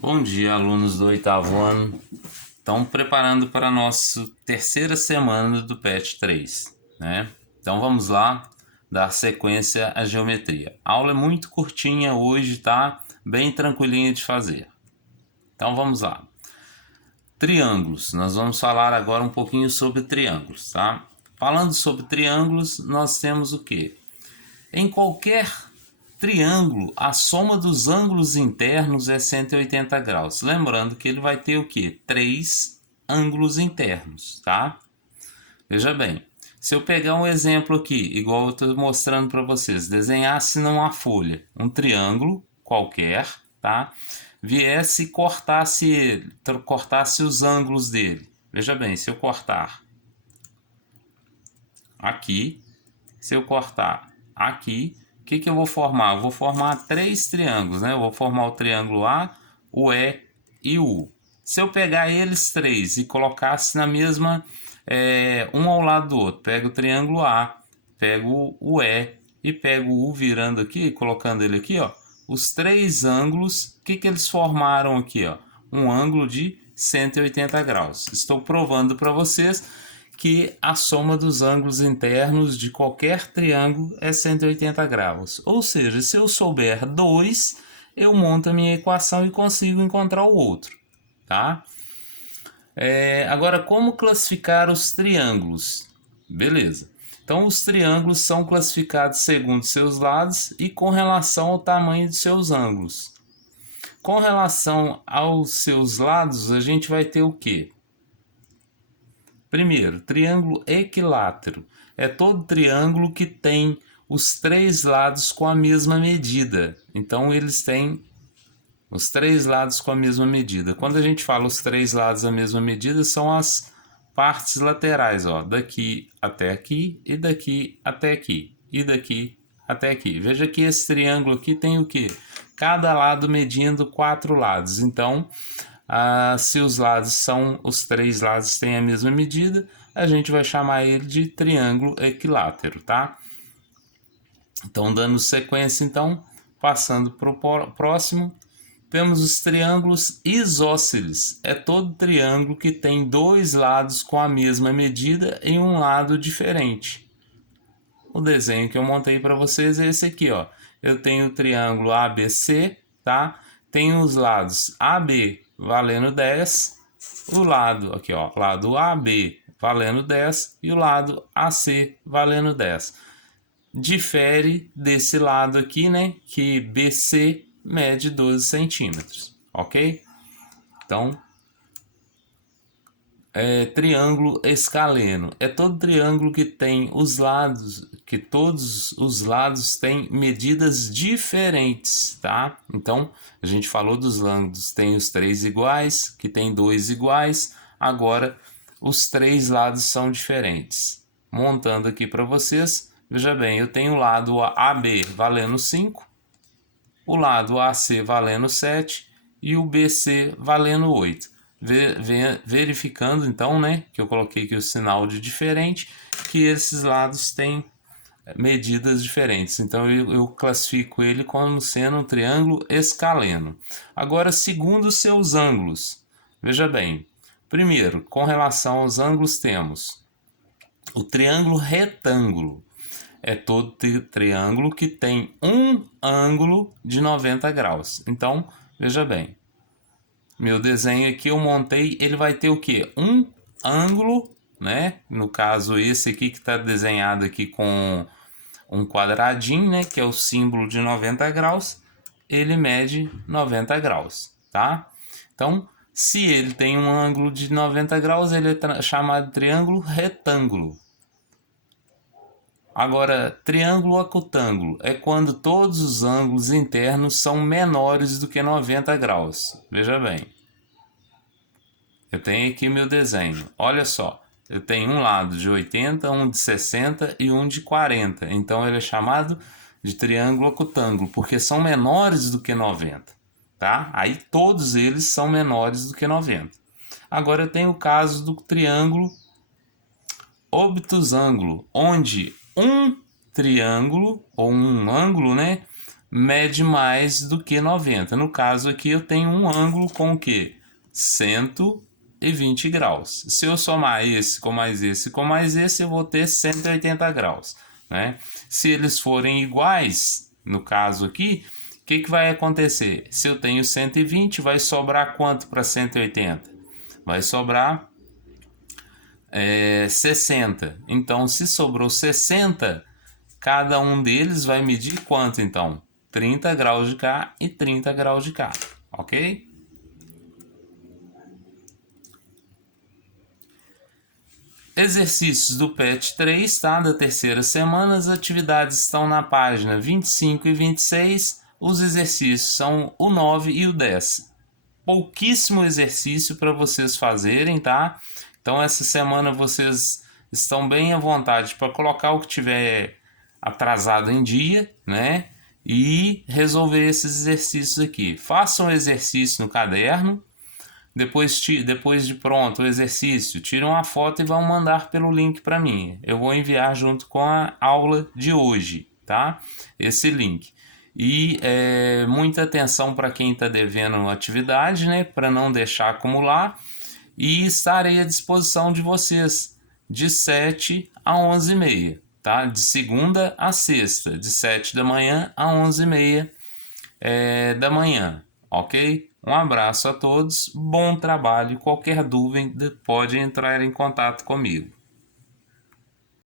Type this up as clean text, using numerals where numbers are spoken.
Bom dia, alunos do oitavo ano. Estão preparando para a nossa terceira semana do PET 3, né? Então vamos lá dar sequência à geometria. A aula é muito curtinha hoje, tá? Bem tranquilinha de fazer. Então vamos lá. Triângulos. Nós vamos falar agora um pouquinho sobre triângulos, tá? Falando sobre triângulos, nós temos o quê? Em qualquer triângulo, a soma dos ângulos internos é 180 graus. Lembrando que ele vai ter o quê? 3 ângulos internos, tá? Veja bem, se eu pegar um exemplo aqui, igual eu estou mostrando para vocês, desenhasse numa folha um triângulo qualquer, tá? Viesse e cortasse os ângulos dele. Veja bem, se eu cortar aqui, se eu cortar aqui, o que eu vou formar? Eu vou formar 3 triângulos, né? Eu vou formar o triângulo A, o E e o U. Se eu pegar eles três e colocasse na mesma, um ao lado do outro, pego o triângulo A, pego o E e pego o U virando aqui, colocando ele aqui, ó, os três ângulos, o que eles formaram aqui, ó? Um ângulo de 180 graus. Estou provando para vocês que a soma dos ângulos internos de qualquer triângulo é 180 graus. Ou seja, se eu souber 2, eu monto a minha equação e consigo encontrar o outro, tá? Agora, como classificar os triângulos? Beleza. Então, os triângulos são classificados segundo seus lados e com relação ao tamanho de seus ângulos. Com relação aos seus lados, a gente vai ter o quê? Primeiro, triângulo equilátero. É todo triângulo que tem os três lados com a mesma medida. Então, eles têm os três lados com a mesma medida. Quando a gente fala os três lados a mesma medida, são as partes laterais, ó, daqui até aqui e daqui até aqui e daqui até aqui. Veja que esse triângulo aqui tem o quê? Cada lado medindo 4 lados. Então, se os lados são, os três lados têm a mesma medida, a gente vai chamar ele de triângulo equilátero, tá? Então, dando sequência, então, passando para o próximo, temos os triângulos isósceles. É todo triângulo que tem dois lados com a mesma medida e um lado diferente. O desenho que eu montei para vocês é esse aqui, ó. Eu tenho o triângulo ABC, tá? Tenho os lados AB valendo 10, o lado aqui, ó, lado AB valendo 10 e o lado AC valendo 10. Difere desse lado aqui, né, que BC mede 12 centímetros, ok? Então, triângulo escaleno. É todo triângulo que tem os lados, que todos os lados têm medidas diferentes, tá? Então, a gente falou dos ângulos, tem os três iguais, que tem dois iguais, agora os três lados são diferentes. Montando aqui para vocês, veja bem, eu tenho o lado AB valendo 5, o lado AC valendo 7 e o BC valendo 8. Verificando então, né, que eu coloquei aqui o sinal de diferente, que esses lados têm medidas diferentes. Então eu classifico ele como sendo um triângulo escaleno. Agora, segundo os seus ângulos, veja bem, primeiro, com relação aos ângulos, temos o triângulo retângulo. É todo triângulo que tem um ângulo de 90 graus. Então, veja bem, meu desenho aqui eu montei, ele vai ter o que? Um ângulo, né? No caso esse aqui que está desenhado aqui com um quadradinho, né? Que é o símbolo de 90 graus, ele mede 90 graus, tá? Então, se ele tem um ângulo de 90 graus, ele é chamado de triângulo retângulo. Agora, triângulo acutângulo é quando todos os ângulos internos são menores do que 90 graus. Veja bem, eu tenho aqui meu desenho. Olha só, eu tenho um lado de 80, um de 60 e um de 40. Então ele é chamado de triângulo acutângulo, porque são menores do que 90. Tá? Aí todos eles são menores do que 90. Agora eu tenho o caso do triângulo obtusângulo, onde um triângulo ou um ângulo, né, mede mais do que 90. No caso aqui eu tenho um ângulo com o quê? 120 graus. Se eu somar esse com mais esse com mais esse, eu vou ter 180 graus, né? Se eles forem iguais, no caso aqui, o que vai acontecer? Se eu tenho 120, vai sobrar quanto para 180? Vai sobrar 60. Então, se sobrou 60, cada um deles vai medir quanto então? 30 graus de cá e 30 graus de cá, ok? Exercícios do PET 3, tá? Da terceira semana, as atividades estão na página 25 e 26, os exercícios são o 9 e o 10. Pouquíssimo exercício para vocês fazerem, tá? Então essa semana vocês estão bem à vontade para colocar o que tiver atrasado em dia, né? E resolver esses exercícios aqui. Façam o exercício no caderno, depois de pronto o exercício, tiram uma foto e vão mandar pelo link para mim. Eu vou enviar junto com a aula de hoje, tá? Esse link. E muita atenção para quem está devendo atividade, né? Para não deixar acumular. E estarei à disposição de vocês de 7 a 11h30, tá? De segunda a sexta, de 7 da manhã a 11h30 da manhã, ok? Um abraço a todos, bom trabalho. Qualquer dúvida pode entrar em contato comigo.